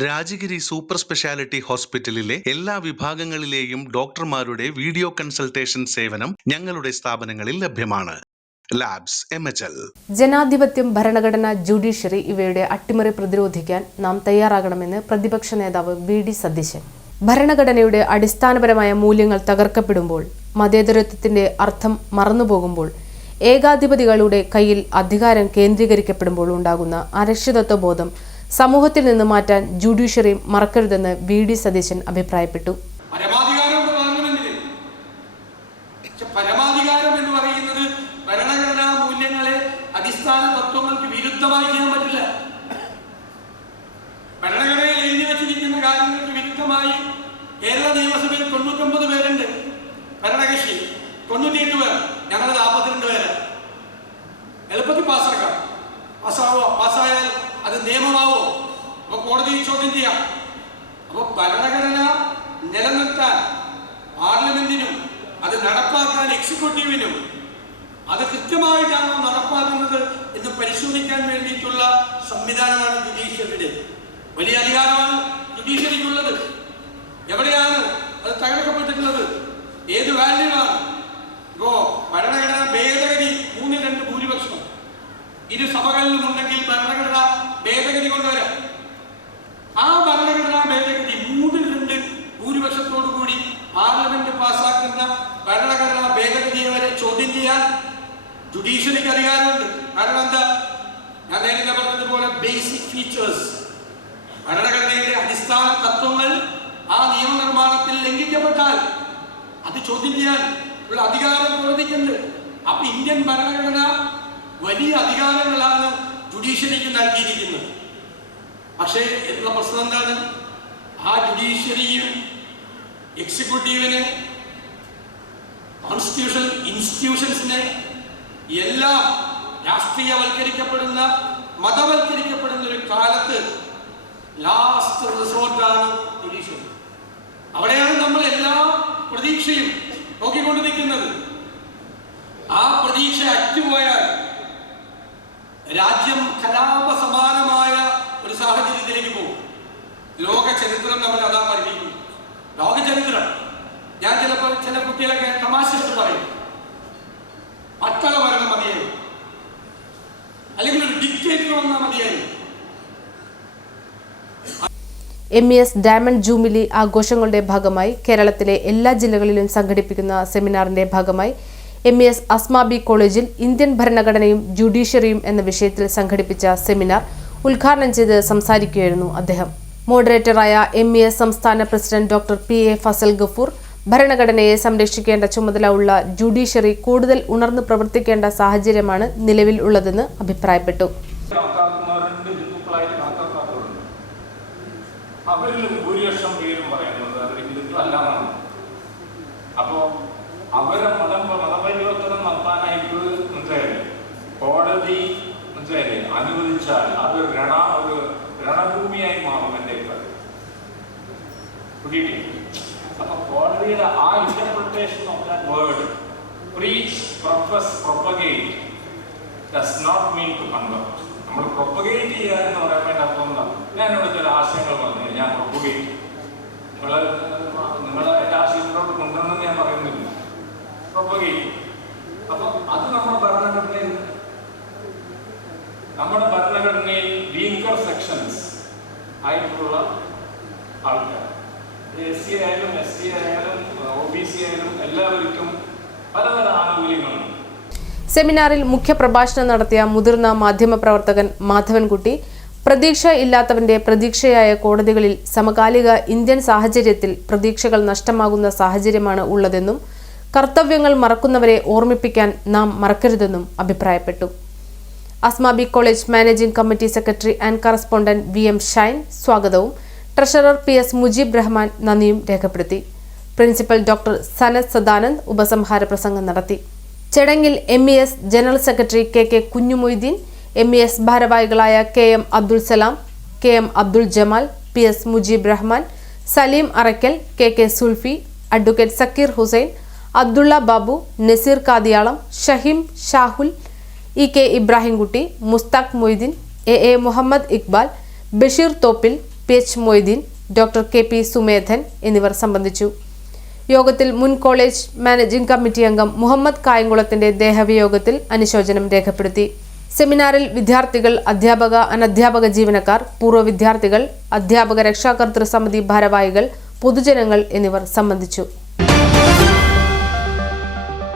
Rajagiri super speciality ഹോസ്പിറ്റലിലെ എല്ലാ വിഭാഗങ്ങളിലെയും ഡോക്ടർമാരുടെ വീഡിയോ കൺസൾട്ടേഷൻ സേവനം ഞങ്ങളുടെ സ്ഥാപനങ്ങളിൽ ലഭ്യമാണ്. ലാബ്സ് ജനാധിപത്യം ഭരണഘടന ജുഡീഷ്യറി ഇവയുടെ അട്ടിമറി പ്രതിരോധിക്കാൻ നാം തയ്യാറാകണമെന്ന് പ്രതിപക്ഷ നേതാവ് വി ഡി സതീശൻ. ഭരണഘടനയുടെ അടിസ്ഥാനപരമായ മൂല്യങ്ങൾ തകർക്കപ്പെടുമ്പോൾ മതേതരത്വത്തിന്റെ അർത്ഥം മറന്നുപോകുമ്പോൾ ഏകാധിപതികളുടെ കയ്യിൽ അധികാരം കേന്ദ്രീകരിക്കപ്പെടുമ്പോൾ ഉണ്ടാകുന്ന അരക്ഷിതത്വ ബോധം സമൂഹത്തിൽ നിന്ന് മാറ്റാൻ ജുഡീഷ്യറി മറക്കരുതെന്ന് വി ഡി സതീശൻ അഭിപ്രായപ്പെട്ടു അപ്പൊ കോടതി ചോദ്യം ചെയ്യാം. അപ്പൊ ഭരണഘടന നിലനിർത്താൻ പാർലമെന്റിനും അത് നടപ്പാക്കാൻ എക്സിക്യൂട്ടീവിനും അത് കൃത്യമായിട്ടാണോ നടപ്പാക്കുന്നത് എന്ന് പരിശോധിക്കാൻ വേണ്ടിയിട്ടുള്ള സംവിധാനമാണ് ജുഡീഷ്യറിയുടെ. വലിയ അധികാരമാണ് ജുഡീഷ്യറിക്കുള്ളത്. എവിടെയാണ് അത് തകർക്കപ്പെട്ടിട്ടുള്ളത്? ഏത് വാല്യൂവാണ് ഇപ്പോ ഭരണഘടന ഭേദഗതി മൂന്നിൽ രണ്ട് ഭൂരിപക്ഷം ഇരു സഭകളിലും ഉണ്ടെങ്കിൽ ഭരണഘടന ഭേദഗതി കൊണ്ടുവരാം ആ ഭരണഘടനാ ഭേദഗതി മൂന്നിൽ രണ്ട് ഭൂരിപക്ഷത്തോടു കൂടി പാർലമെന്റ് പാസാക്കുന്ന ഭരണഘടനാ ഭേദഗതിയെ വരെ ചോദ്യം ചെയ്യാൻ ജുഡീഷ്യറിക്ക് അധികാരമുണ്ട്. കാരണം എന്താ ഞാൻ നേരത്തെ പറഞ്ഞതുപോലെ ബേസിക് ഫീച്ചേഴ്സ് ഭരണഘടനയിലെ അടിസ്ഥാന തത്വങ്ങൾ ആ നിയമനിർമ്മാണത്തിൽ ലംഘിക്കപ്പെട്ടാൽ അത് ചോദ്യം ചെയ്യാൻ ഉള്ള അധികാരം പ്രവർത്തിക്കുന്നുണ്ട് അപ്പൊ ഇന്ത്യൻ ഭരണഘടന വലിയ അധികാരങ്ങളാണ് ജുഡീഷ്യറിക്ക് നൽകിയിരിക്കുന്നത്. പക്ഷേ എന്ന പ്രശ്നം എന്താണ്? ആ ജുഡീഷ്യറിയും എക്സിക്യൂട്ടീവിന് കോൺസ്റ്റിറ്റ്യൂഷൻ ഇൻസ്റ്റിറ്റ്യൂഷൻസിനെ എല്ലാം രാഷ്ട്രീയവൽക്കരിക്കപ്പെടുന്ന മതവൽക്കരിക്കപ്പെടുന്ന ഒരു കാലത്ത് ലാസ്റ്റ് റിസോർട്ടാണ് ജുഡീഷ്യറി അവിടെയാണ് നമ്മൾ എല്ലാ പ്രതീക്ഷയും നോക്കിക്കൊണ്ട് നിൽക്കുന്നത് ആ പ്രതീക്ഷ അറ്റുപോയാൽ രാജ്യം കലാപ സമാനമായ ഒരു സാഹചര്യത്തിലേക്ക് പോകും. ലോക ചരിത്രം നമ്മൾ അതാ പഠിപ്പിക്കും. ലോക ചരിത്രം ഞാൻ ചിലപ്പോൾ ചില കുട്ടികളൊക്കെ തമാശ പറയും. പട്ടള ഭരണം മതിയായി അല്ലെങ്കിൽ ഒരു ഡിക്റ്റേറ്റർ വന്നാൽ മതിയായി M E S diamond jubilee ആഘോഷങ്ങളുടെ ഭാഗമായി കേരളത്തിലെ എല്ലാ ജില്ലകളിലും സംഘടിപ്പിക്കുന്ന സെമിനാറിന്റെ ഭാഗമായി എം ഇ എസ് അസ്മാബി കോളേജിൽ ഇന്ത്യൻ ഭരണഘടനയും ജുഡീഷ്യറിയും എന്ന വിഷയത്തിൽ സംഘടിപ്പിച്ച സെമിനാർ ഉദ്ഘാടനം ചെയ്ത് സംസാരിക്കുകയായിരുന്നു അദ്ദേഹം. മോഡറേറ്ററായ എം ഇ എസ് സംസ്ഥാന president doctor P A Fazal Gafoor ഭരണഘടനയെ സംരക്ഷിക്കേണ്ട ചുമതല ഉള്ള ജുഡീഷ്യറി കൂടുതൽ ഉണർന്നു പ്രവർത്തിക്കേണ്ട സാഹചര്യമാണ് നിലവിൽ ഉള്ളതെന്ന് അഭിപ്രായപ്പെട്ടു. കണക്കാക്കുന്നവരുണ്ട് ഹിന്ദുക്കളായിട്ട് കണക്കാക്കാത്തവരുണ്ട് അവരിൽ ഭൂരിപക്ഷം പേരും പറയുന്നത് അവർ ഹിന്ദുക്കളല്ലാന്നാണ്. അപ്പോ അവരെ മതം മതപരിവർത്തനം നടത്താനായിട്ട് മനസ്സിലായില്ലേ? കോടതി അനുവദിച്ചാൽ അത് രണ ഒരു രണഭൂമിയായി മാറും എന്റെ അഭിപ്രായം. പിടിയിട്ടില്ല അപ്പൊ കോടതിയുടെ ആ interpretation that word preach profess propagate does not mean to convert നമ്മൾ പ്രൊപ്പഗേറ്റ് ചെയ്യുക എന്ന് പറയാൻ വേണ്ടി അർത്ഥം എന്താ ഞാൻ ഇവിടുത്തെ ചില ആശയങ്ങൾ പറഞ്ഞു ഞാൻ പ്രൊപ്പഗേറ്റ് നിങ്ങൾ നിങ്ങൾ എന്റെ ആശയങ്ങളോട് കൊണ്ടുവന്നു ഞാൻ പറയുന്നില്ല. പ്രൊപ്പഗേറ്റ് അപ്പൊ അത് നമ്മുടെ ഭരണഘടനയിൽ നമ്മുടെ ഭരണഘടനയിൽ വീക്കർ സെക്ഷൻസ് ആയിട്ടുള്ള ആൾക്കാർ എസ് സി ആയാലും എസ് ടി ആയാലും ഒ ബി സി ആയാലും എല്ലാവർക്കും പലതര ആനുകൂല്യങ്ങളുണ്ട്. സെമിനാറിൽ മുഖ്യപ്രഭാഷണം നടത്തിയ മുതിർന്ന മാധ്യമപ്രവർത്തകൻ മാധവൻകുട്ടി പ്രതീക്ഷ ഇല്ലാത്തവന്റെ പ്രതീക്ഷയായ കോടതികളിൽ സമകാലിക ഇന്ത്യൻ സാഹചര്യത്തിൽ പ്രതീക്ഷകൾ നഷ്ടമാകുന്ന സാഹചര്യമാണ് ഉള്ളതെന്നും കർത്തവ്യങ്ങൾ മറക്കുന്നവരെ ഓർമ്മിപ്പിക്കാൻ നാം മറക്കരുതെന്നും അഭിപ്രായപ്പെട്ടു. Asmabi college managing committee secretary and correspondent V M Shine സ്വാഗതവും treasurer P S Mujeeb Rahman നന്ദിയും രേഖപ്പെടുത്തി. പ്രിൻസിപ്പൽ ഡോക്ടർ സനത് സദാനന്ദ് ഉപസംഹാര പ്രസംഗം നടത്തി. ചടങ്ങിൽ M E S general secretary K K Kunjumoideen M E S ഭാരവാഹികളായ K M Abdul Salam K M Abdul Jamal P S Mujeeb Rahman Saleem Arakkal K K Sulfi advocate Zakir Hussain Abdulla Babu Nazeer Kadiyalam Shaheem Shahul E K Ibrahimkutty Mushtaq Moideen A A Muhammad Iqbal Basheer Thoppil P H Moideen doctor K P Sumedhan എന്നിവർ സംബന്ധിച്ചു. യോഗത്തിൽ മുൻ college managing committee അംഗം മുഹമ്മദ് കായംകുളത്തിന്റെ ദേഹവിയോഗത്തിൽ അനുശോചനം രേഖപ്പെടുത്തി. സെമിനാറിൽ വിദ്യാർത്ഥികൾ അധ്യാപക അനധ്യാപക ജീവനക്കാർ പൂർവ വിദ്യാർത്ഥികൾ അധ്യാപക രക്ഷാകർതൃ സമിതി ഭാരവാഹികൾ പൊതുജനങ്ങൾ എന്നിവർ സംബന്ധിച്ചു.